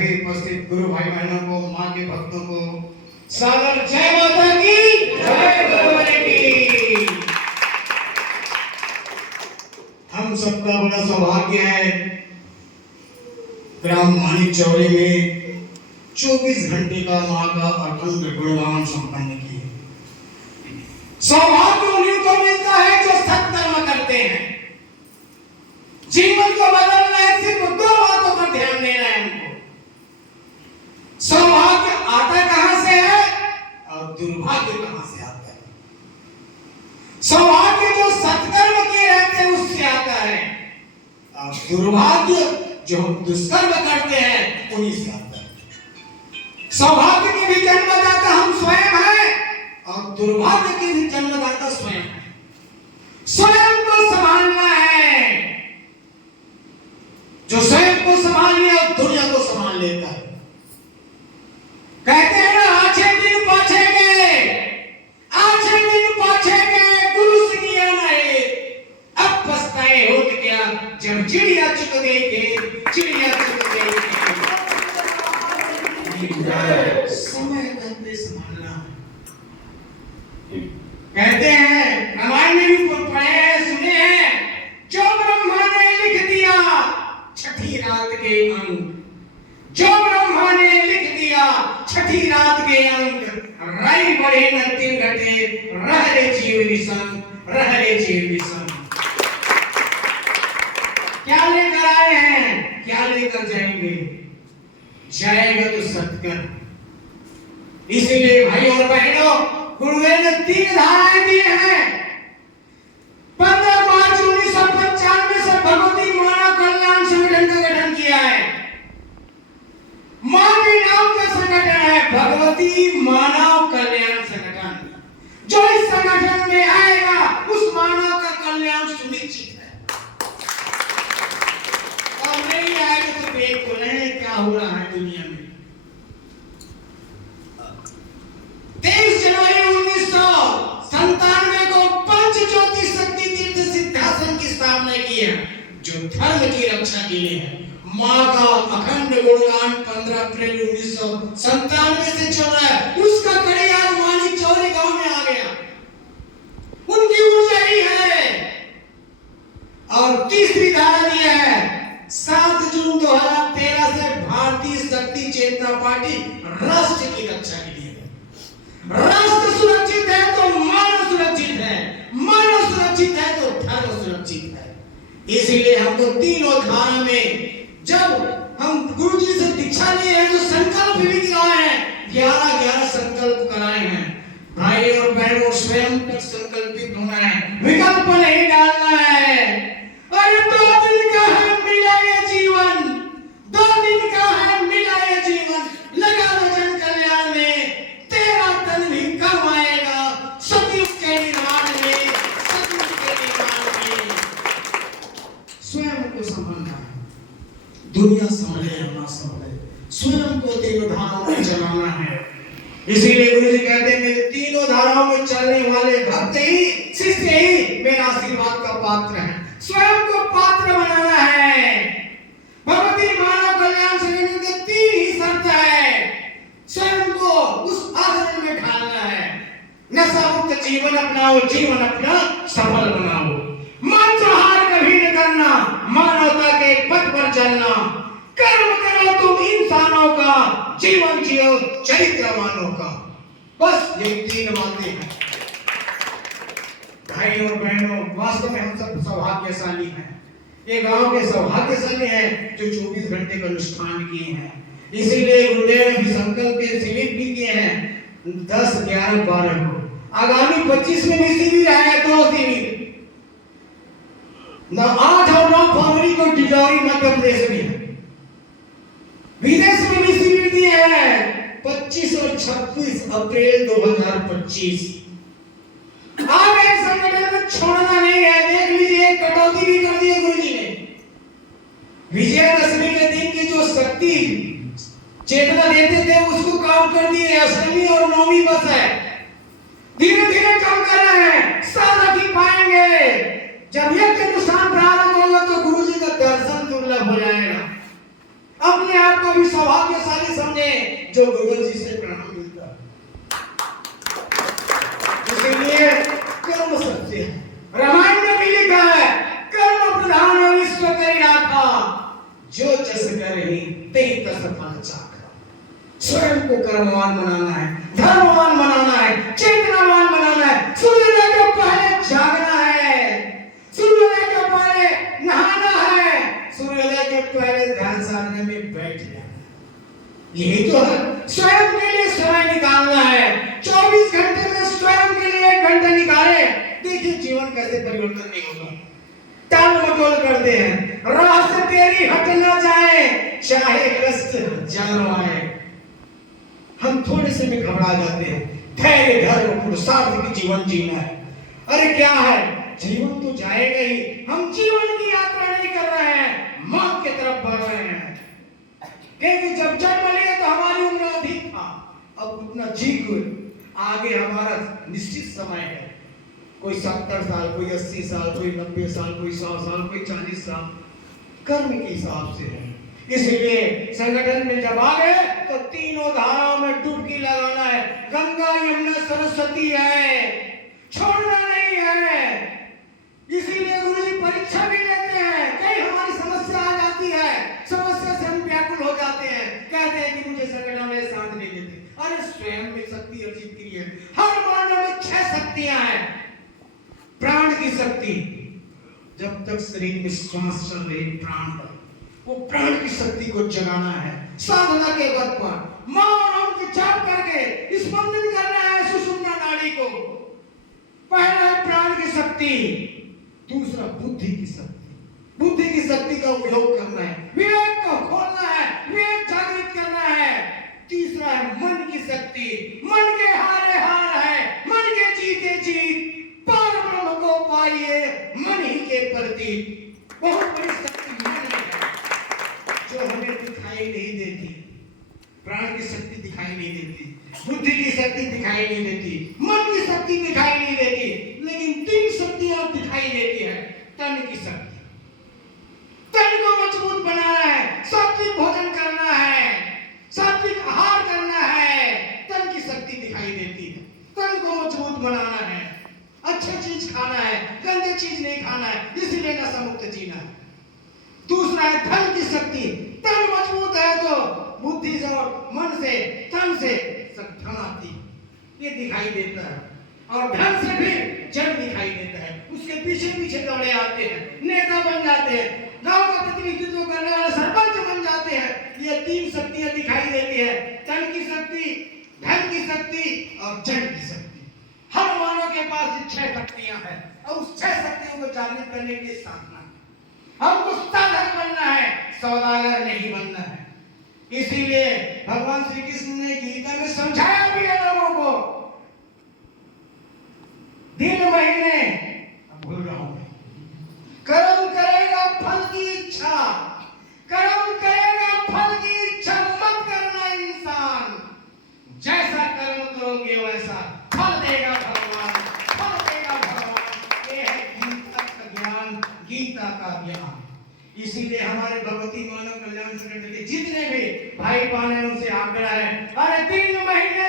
सभी उपस्थित गुरु भाई बहनों को, माँ के भक्तों को सादर जय माता की, जय गुरुवारी की। हम सबका बड़ा सौभाग्य है ग्राम मानिक चौड़े में 24 घंटे का माँ का अखंड गुणगान संपन्न किए। सौभाग्य उन्हीं को मिलता है जो सत्कर्म करते हैं। जीवन को बदलना है, सिर्फ 2 बातों पर ध्यान देना है उनको। सौभाग्य आता कहां से है और दुर्भाग्य कहां से आता है। सौभाग्य जो सत्कर्म किए रहते हैं उससे आता है, और दुर्भाग्य जो दुष्कर्म करते हैं उन्हीं से आता है। सौभाग्य के भी जन्मदाता हम स्वयं हैं और दुर्भाग्य के भी जन्मदाता स्वयं हैं। स्वयं को संभालना है। जो स्वयं को संभाल लिया दुनिया को संभाल लेता है। कहते हैं ना, आछे दिन पाछे गए, आछे दिन पाछे गए, गुरु से किया नहीं, अब पछताए होत क्या जब चिड़िया चुग गई थी, चिड़िया चुग गई थी। समय रहते संभालना। कहते हैं, रामायण में भी पढ़े हैं, सुने हैं, जो ब्रह्मा ने लिख दिया छठी रात के अंक, जो ब्रह्मा ने लिख दिया छठी रात के अंक, राई बढ़े न 3 घटे, रह रे जीव निसन, रह रे जीव निसन। क्या लेकर आए हैं, क्या लेकर जाएंगे? जाएगा तो सत्कर्म। इसीलिए भाई और बहनों, गुरुदेव ने 3 धाराएं दी हैं। 15 मार्च 1995 से भगवती मानव कल्याण संगठन का गठन किया है। मां के नाम का संगठन है भगवती मानव कल्याण संगठन। जो इस संगठन में आएगा उस मानव का कल्याण सुनिश्चित है। और नहीं आएगा तो देख तो नहीं क्या हो रहा है दुनिया में। 23 जनवरी 1997 को पंचज्योति शक्ति तीर्थ सिद्धासन की स्थापना की है, जो धर्म की रक्षा के लिए है। माँ का अखंड गुणगान 15 अप्रैल 1997 से चल रहा है। उसका कड़ी आज मानिक चौड़े गांव में आ गया। उनकी ऊर्जा ही है। और तीसरी धारा दी है 7 जून 2013 से भारतीय शक्ति चेतना पार्टी राष्ट्र की रक्षा के लिए है। राष्ट्र सुरक्षित है तो मानव सुरक्षित है, मानव सुरक्षित है तो धर्म सुरक्षित है। इसीलिए हमको तीनों धारा में जब हम गुरु जी से दीक्षा लिए हैं तो संकल्प भी कराए हैं, 11 संकल्प कराए हैं। भाई और बहनों, स्वयं पर संकल्पित होना है, विकल्प नहीं डालना है। अरे 2 दिन का है मिला ये जीवन, 2 दिन का है मिला ये जीवन, लगा लो जन कल्याण में, तेरा तन भी कम आएगा सतयुग के निर्माण में, सतयुग के निर्माण में। स्वयं को संभालना है, दुनिया संभले या ना संभले, स्वयं को तीनों धाराओं में चलाना है। इसीलिए गुरु जी कहते हैं, मेरे तीनों धाराओं में चलने वाले भक्त ही, शिष्य ही मेरा आशीर्वाद का पात्र है। स्वयं को पात्र बनाना है। भगवती मानव कल्याण संगठन के 3 ही शर्त है। स्वयं को उस आचरण में ढालना है। नशा मुक्त जीवन अपनाओ, जीवन अपना सफल बनाओ। मांसाहार कभी न करना, मानवता के पथ पर चलना। कर्म करो तुम इंसानों का, जीवन जियो चरित्रवानों का। बस ये 3 बातें हैं। भाई और बहनों, वास्तव में हम सब सौभाग्यशाली हैं। ये गांव के सौभाग्यशाली हैं जो 24 घंटे का अनुष्ठान किए हैं। इसीलिए गुरुदेव ने भी संकल्प के शिविर भी किए हैं 10, 11, 12 को। आगामी 25 में भी शिविर है, 2 शिविर, 8 और 9 फरवरी को डिडौरी मध्य प्रदेश में है। विदेश में भी शिविर दिए हैं 25 और 26 अप्रैल 2025। आप एक संगठन में छोड़ना नहीं है। देख लीजिए, कटौती भी कर दी है गुरु जी ने। विजयदशमी के दिन की जो शक्ति चेतना देते थे उसको काम कर दिए। अष्टमी और नवमी बस है, धीरे धीरे कम कर रहे हैं। साधक ही पाएंगे। जब यज्ञ अनुष्ठान प्रारंभ होगा तो गुरु जी का दर्शन दुर्लभ हो जाएगा। अपने आप को भी सौभाग्यशाली समझे जो गुरु जी से प्रणाम मिलता है। इसलिए कर्म सत्य है। रामायण में भी लिखा है, कर्म प्रधान विश्व करी राखा, जो जस करहि ते तस फल चाखा। स्वयं को कर्मवान बनाना है, धर्मवान बनाना है, चेतनावान बनाना है। सूर्योदय के पहले जागना है, सूर्योदय के पहले नहाना है, सूर्योदय के पहले ध्यान साधना में बैठ जाना। यही तो है, स्वयं के लिए समय निकालना है। 24 घंटे में स्वयं के लिए 1 घंटा निकाले, देखिए जीवन कैसे परिवर्तन नहीं होगा। टाल मटोल करते हैं, राह से तेरी हट ना जाए, चाहे कष्ट हजारों आए। हम थोड़े से में घबरा जाते हैं। धैर्य धर्म पुरुषार्थ की जीवन जीना है। अरे क्या है, जीवन तो जाएगा ही, हम जीवन की यात्रा नहीं कर रहे हैं, मौत की तरफ बढ़ रहे हैं। क्योंकि जब जन्म लिया तो हमारी उम्र अधिक था, अब उतना जी आगे हमारा निश्चित समय है। कोई 70 साल, कोई 80 साल, कोई 90 साल, कोई 100 साल, कोई 40 साल, कर्म के हिसाब से है। इसलिए संगठन में जब आ गए तो तीनों धाराओं में डुबकी लगाना है। गंगा यमुना सरस्वती है, छोड़ना नहीं है। इसीलिए गुरुजी परीक्षा भी लेते हैं। कई हमारी समस्या आ जाती है, समस्या से हम व्याकुल हो जाते हैं, कहते हैं कि मुझे संगठन में साथ नहीं देते। अरे स्वयं में शक्ति अर्जित की है। हर मानव में 6 शक्तियां हैं। प्राण की शक्ति, जब तक शरीर में श्वास चल रही, प्राण पर, वो प्राण की शक्ति को जगाना है। साधना के वक्त पर मौन के जाप करके स्पंदन करना है सुषुम्ना नाड़ी को। पहला है प्राण की शक्ति, दूसरा बुद्धि की शक्ति। बुद्धि की शक्ति का उपयोग करना है, विवेक को खोलना है, विवेक जागृत करना है। तीसरा है मन की शक्ति, मन के हारे हार है, मन के जीते जीत, पार ब्रह्म को पाइए मन ही के प्रति। बहुत बड़ी शक्ति मन है जो हमें दिखाई नहीं देती। प्राण की शक्ति दिखाई नहीं देती, बुद्धि की शक्ति दिखाई नहीं देती, मन की शक्ति दिखाई नहीं देती, लेकिन 3 शक्तियां दिखाई देती है। तन की शक्ति, तन को मजबूत बनाना है, सात्विक भोजन करना है, सात्विक आहार करना है, तन की शक्ति दिखाई देती है। तन को मजबूत बनाना है, अच्छी चीज खाना है, गंदे चीज नहीं खाना है, इसीलिए नशा मुक्त जीना है। दूसरा है धन की शक्ति, तन मजबूत है तो बुद्धि से और मन से, तन से धन आती, ये दिखाई देता है। और धन से भी जन दिखाई देता है, उसके पीछे पीछे दौड़े आते हैं, नेता बन जाते हैं, गांव का प्रतिनिधित्व करने वाले सरपंच बन जाते हैं। ये 3 शक्तियां दिखाई देती है, तन की शक्ति, धन की शक्ति और जन की शक्ति। हर मानव के पास 6 शक्तियां हैं और उस 6 शक्तियों को जागृत करने के लिए साधना है। हमको साधक बनना है, सौदागर नहीं बनना है। इसीलिए भगवान श्री कृष्ण ने गीता में समझाया भी है लोगों को। दिन महीने, भूल रहा हूं, कर्म करेगा फल की इच्छा, कर्म करेगा फल की इच्छा मत करना इंसान। जैसा कर्म करोगे वैसा फल देगा भगवान, फल देगा भगवान। ये है गीता का ज्ञान, गीता का ज्ञान। इसीलिए हमारे भगवती मानव कल्याण संगठन के जितने भी भाई बहन हैं उनसे आग्रह है, अरे 3 महीने